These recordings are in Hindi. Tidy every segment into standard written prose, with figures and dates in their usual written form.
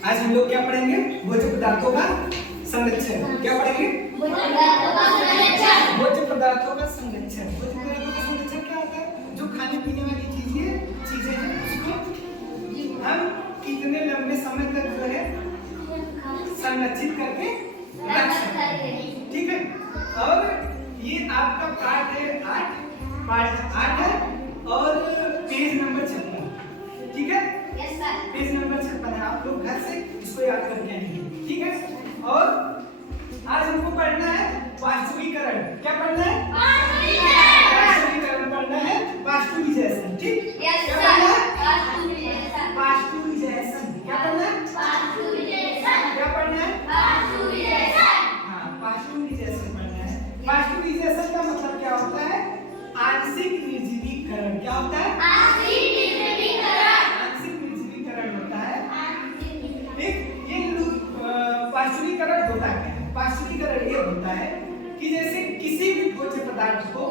आज हम लोग क्या पढ़ेंगे? भोज्य पदार्थों का संरक्षण। क्या पढ़ेंगे? भोज्य पदार्थों का संरक्षण। भोज्य पदार्थों का संरक्षण क्या होता है? जो खाने पीने वाली चीजें हैं उसको हम कितने लंबे समय तक जो है संरक्षित करके रख सकते हैं। ठीक है। और ये आपका पाठ है 8 है और पेज नंबर 56। ठीक है। पेज नंबर 56 है। आप लोग घर से इसको याद करके आएंगे। ठीक है। और आज हमको पढ़ना है वास्तुकीकरण। क्या पढ़ना है? वास्तुकीकरण पढ़ना है। वास्तुविजयसन। ठीक। क्या पढ़ना है? वास्तुविजयसन। क्या पढ़ना है? क्या पढ़ना है? हाँ, वास्तुविजयसन पढ़ना है। वास्तुविजयसन का मतलब क्या होता है? आंशिक निर्जीवीकरण। क्या होता है? आंशिक निर्जीवीकरण होता है। एक ये वास्तुकीकरण होता है। वास्तुकीकरण ये होता है कि जैसे किसी भी भोज्य पदार्थ को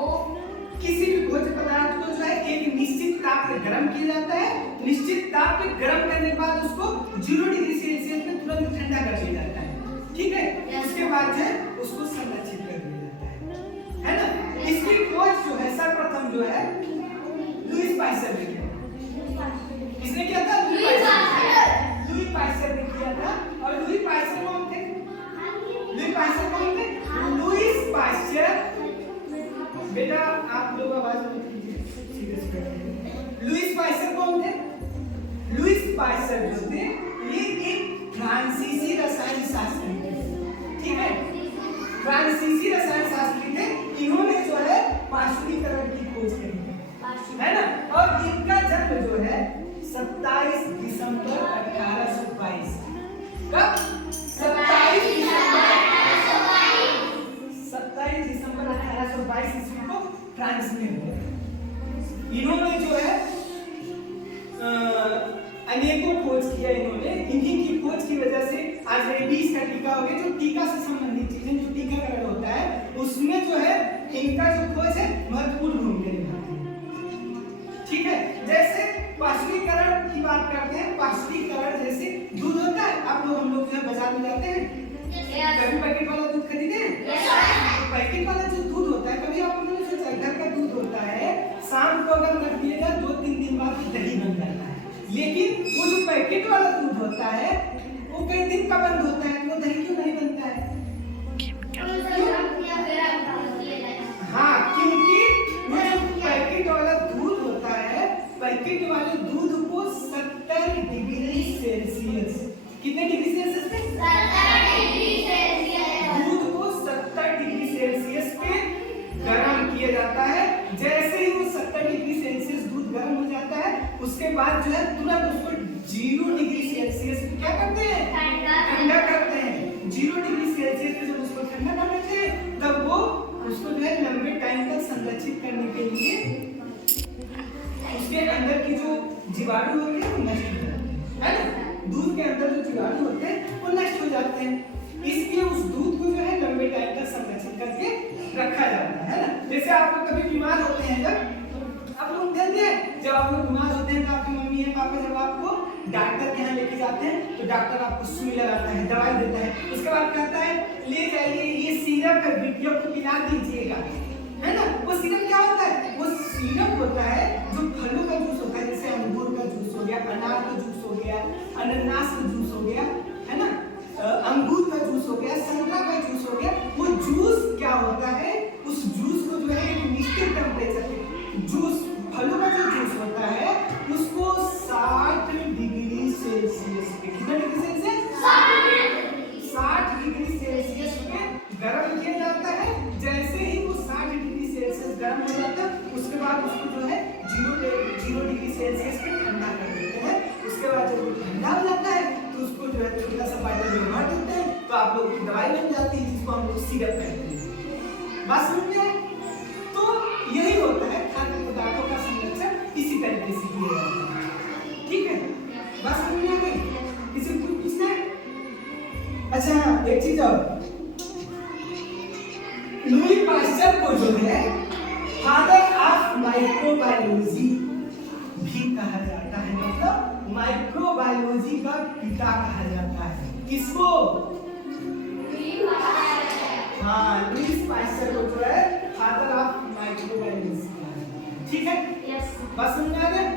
जो है एक निश्चित ताप पे गर्म किया जाता है। निश्चित ताप पे गर्म करने के बाद उसको 0 डिग्री सेल्सियस में तुरंत ठंडा कर दिया जाता है। ठीक है। उसके बाद जो है उसको संरक्षित कर दिया जाता है ना। इसकी खोज जो है सर्वप्रथम जो है लुईस पास्चर ने किया। इसने क्या था? लुईस पास्चर ने किया था। और लुईस पास्चर कौन थे? लुईस पास्चर बेटा आप लोग आवाज मत कीजिए। लुईस पास्चर कौन थे? लुईस पास्चर जो थे ये एक फ्रांसीसी रसायन शास्त्री थे। ठीक है। फ्रांसीसी रसायन शास्त्री थे। इन्होंने जो है वास्तुकीकरण की खोज करी है ना। और इनका जन्म जो है 27 दिसंबर 1822। कब? 27 दिसंबर 1822 ईस्वी को फ्रांस में हुआ। इन्होंने जो है अनेकों खोज किया। इन्हीं की खोज की वजह से आज रेबीज का टीका हो गया। जो टीका से संबंधित चीजें, जो टीकाकरण होता है उसमें जो है इनका जो खोज है महत्वपूर्ण भूमिका निभाती है। ठीक है। जैसे वास्तुकीकरण की बात करते हैं। वास्तुकीकरण जैसे दूध होता है। आप लोग हम लोग जो है बाजार में जाते हैं, कभी पैकेट वाला दूध खरीदे हैं? पैकेट वाला जो दूध होता है, कभी आपने सोचा घर का दूध होता है शाम को अगर रख दिएगा 2-3 दिन बाद दही बन जाता है। लेकिन वो जो पैकेट वाला दूध होता है वो कई दिन का बंद होता है। वो दही क्यों नहीं बनता है? हाँ, क्योंकि वो जो पैकेट वाला दूध होता है, पैकेट वाले दूध को 70 डिग्री सेल्सियस, कितने डिग्री सेल्सियस पे? 70 डिग्री सेल्सियस। दूध को 70 डिग्री सेल्सियस पे गर्म किया जाता है। जैसे ही वो 70 डिग्री सेल्सियस दूध गर्म हो जाता है उसके बाद जो है तुरंत उसको 0 डिग्री सेल्सियस पे क्या करते हैं? ठंडा करते हैं। 0 डिग्री सेल्सियस पे जब उसको ठंडा कर देते हैं तब वो उसको जो है लंबे टाइम तक संरक्षित करने के लिए उसके अंदर की जो जीवाणु होते हैं वो नष्ट हो जाते हैं, है ना। दूध के अंदर जो जीवाणु होते हैं वो नष्ट हो जाते हैं। इसलिए उस दूध को जो है लंबे टाइम तक संरक्षित करके रखा जाता है ना। जैसे आप लोग कभी बीमार होते हैं, जब आप लोग ध्यान दें, जब आप लोग बीमार होते हैं तो आपकी मम्मी है पापा जब आपको डॉक्टर के यहाँ लेके जाते हैं तो डॉक्टर आपको सुई लगाता है, दवाई देता है। उसके बाद कहता है ले जाइए ये सिरप है, बिटिया को पिला दीजिएगा, है ना। वो सिरप क्या होता है? वो सिरप होता है जो फलों का जूस होता है। जैसे अंगूर का जूस हो गया, अनार का जूस हो गया, अनानास का जूस हो गया, है ना, अंगूर का जूस हो गया, संतरा का जूस हो गया। वो जूस क्या होता है? उस जूस को जो है एक निश्चित टेम्परेचर पे जूस, फलों का जो जूस होता है उसको 60 डिग्री सेल्सियस पे, कितना डिग्री सेल्सियस? 60 डिग्री सेल्सियस पे गर्म किया जाता है। जैसे ही वो 60 डिग्री सेल्सियस गर्म हो जाता है उसके बाद उसको जो है 0 डिग्री सेल्सियस पे ठंडा कर देते हैं। उसके बाद जब वो ठंडा हो जाता है तो उसको जो है छोटा सा बाटल में भर देते हैं तो आप लोगों की दवाई बन जाती है जिसको हम लोग सिरप कहते हैं। बात समझ में? तो यही होता है खाद्य पदार्थों का संरक्षण इसी तरीके से किया जाता है। ठीक है। बात समझ में आ गई? किसी को कुछ पूछना है? अच्छा एक चीज और, लुईस पास्चर को जो है फादर ऑफ माइक्रोबायोलॉजी भी कहा जाता है। मतलब माइक्रोबायोलॉजी बायोलॉजी का पिता कहा जाता है। किसको? हाँ, लुईस पास्चर को जो है फादर ऑफ माइक्रोबायोलॉजी। ठीक है, यस। बस समझ आ गया।